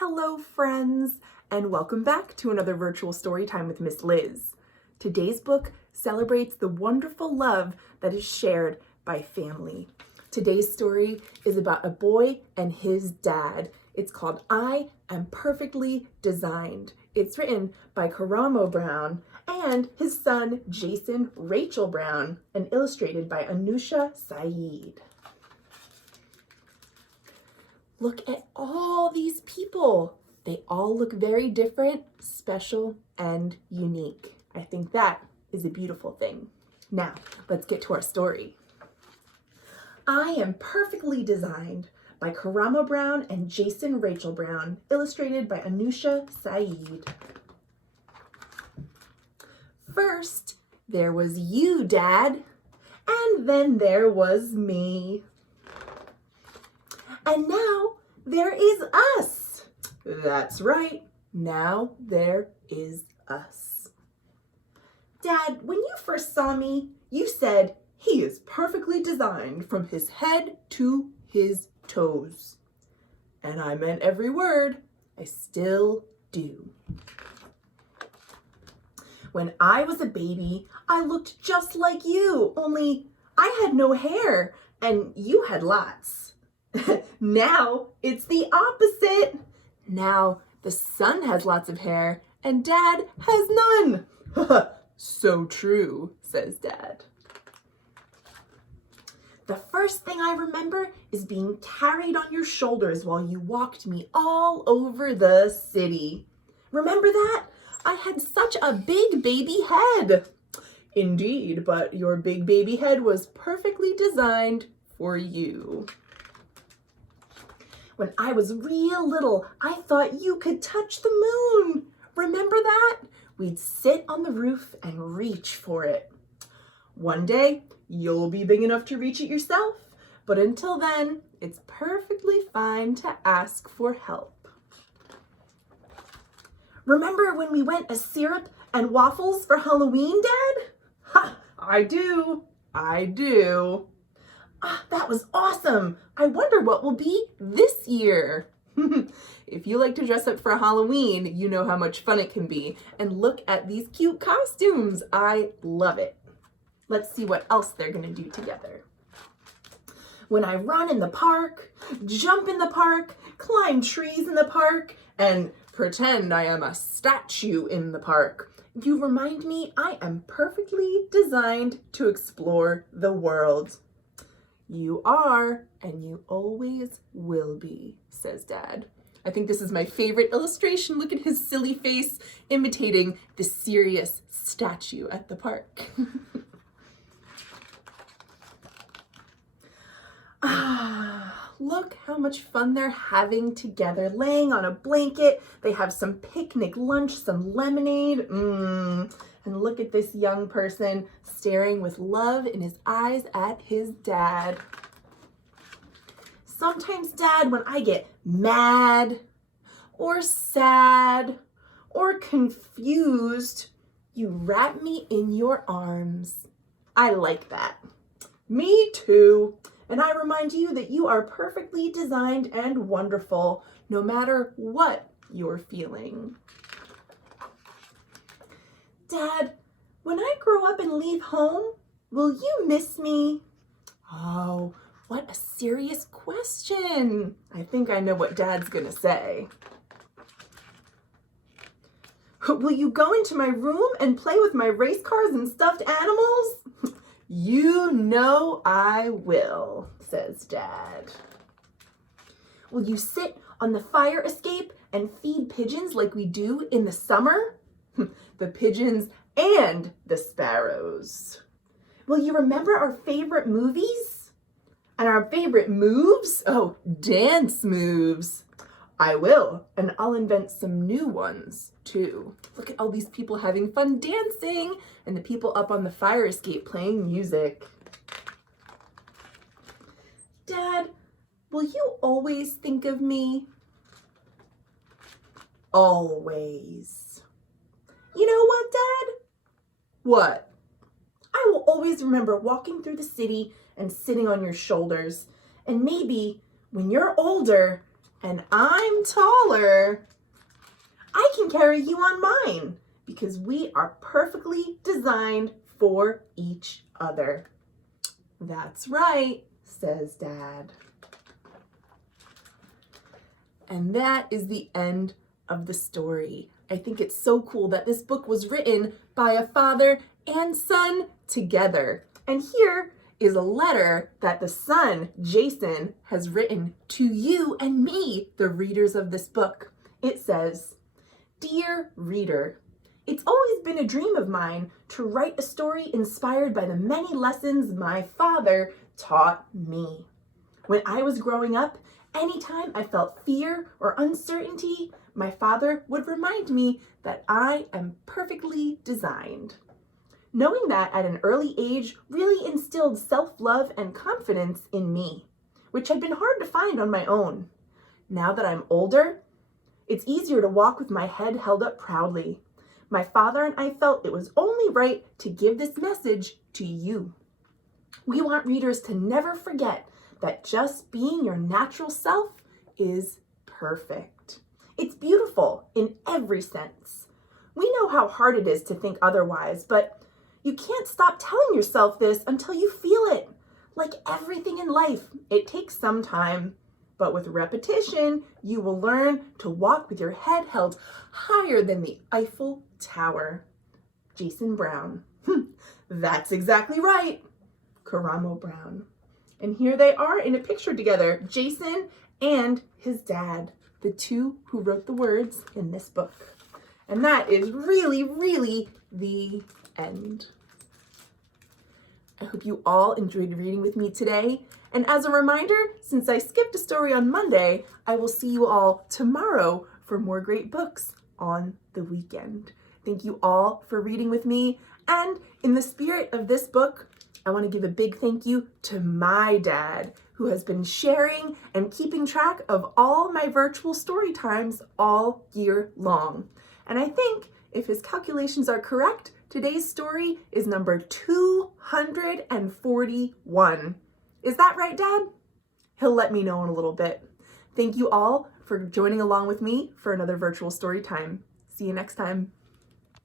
Hello friends, and welcome back to another virtual story time with Miss Liz. Today's book celebrates the wonderful love that is shared by family. Today's story is about a boy and his dad. It's called I Am Perfectly Designed. It's written by Karamo Brown and his son Jason Rachel Brown and illustrated by Anoosha Syed. Look at all these people. They all look very different, special, and unique. I think that is a beautiful thing. Now, let's get to our story. I Am Perfectly Designed by Karamo Brown and Jason Rachel Brown, illustrated by Anoosha Syed. First, there was you, Dad, and then there was me. And now there is us. That's right. Now there is us. Dad, when you first saw me, you said he is perfectly designed from his head to his toes. And I meant every word. I still do. When I was a baby, I looked just like you, only I had no hair and you had lots. Now it's the opposite. Now the son has lots of hair and Dad has none. So true, says Dad. The first thing I remember is being carried on your shoulders while you walked me all over the city. Remember that? I had such a big baby head. Indeed, but your big baby head was perfectly designed for you. When I was real little, I thought you could touch the moon. Remember that? We'd sit on the roof and reach for it. One day, you'll be big enough to reach it yourself, but until then, it's perfectly fine to ask for help. Remember when we went as syrup and waffles for Halloween, Dad? Ha! I do. That was awesome. I wonder what will be this year. If you like to dress up for Halloween, you know how much fun it can be. And look at these cute costumes. I love it. Let's see what else they're gonna do together. When I run in the park, jump in the park, climb trees in the park, and pretend I am a statue in the park, you remind me I am perfectly designed to explore the world. You are, and you always will be, says Dad. I think this is my favorite illustration. Look at his silly face imitating the serious statue at the park. Look how much fun they're having together, laying on a blanket. They have some picnic lunch, some lemonade. And look at this young person staring with love in his eyes at his dad. Sometimes, Dad, when I get mad or sad or confused, you wrap me in your arms. I like that. Me too. And I remind you that you are perfectly designed and wonderful, no matter what you're feeling. Dad, when I grow up and leave home, will you miss me? Oh, what a serious question. I think I know what Dad's gonna say. Will you go into my room and play with my race cars and stuffed animals? You know I will, says Dad. Will you sit on the fire escape and feed pigeons like we do in the summer? The pigeons and the sparrows. Will you remember our favorite movies? And our favorite moves? Oh, dance moves. I will, and I'll invent some new ones too. Look at all these people having fun dancing and the people up on the fire escape playing music. Dad, will you always think of me? Always. You know what, Dad? What? I will always remember walking through the city and sitting on your shoulders. And maybe when you're older, and I'm taller, I can carry you on mine because we are perfectly designed for each other. That's right, says Dad. And that is the end of the story. I think it's so cool that this book was written by a father and son together. And here is a letter that the son, Jason, has written to you and me, the readers of this book. It says, "Dear reader, it's always been a dream of mine to write a story inspired by the many lessons my father taught me. When I was growing up, anytime I felt fear or uncertainty, my father would remind me that I am perfectly designed. Knowing that at an early age really instilled self-love and confidence in me, which had been hard to find on my own. Now that I'm older, it's easier to walk with my head held up proudly. My father and I felt it was only right to give this message to you. We want readers to never forget that just being your natural self is perfect. It's beautiful in every sense. We know how hard it is to think otherwise, but you can't stop telling yourself this until you feel it. Like everything in life, it takes some time, but with repetition, you will learn to walk with your head held higher than the Eiffel Tower." Jason Brown. That's exactly right. Karamo Brown. And here they are in a picture together, Jason and his dad, the two who wrote the words in this book. And that is really, really the end. I hope you all enjoyed reading with me today. And as a reminder, since I skipped a story on Monday, I will see you all tomorrow for more great books on the weekend. Thank you all for reading with me. And in the spirit of this book, I want to give a big thank you to my dad, who has been sharing and keeping track of all my virtual story times all year long. And I think if his calculations are correct, today's story is number 241. Is that right, Dad? He'll let me know in a little bit. Thank you all for joining along with me for another virtual story time. See you next time.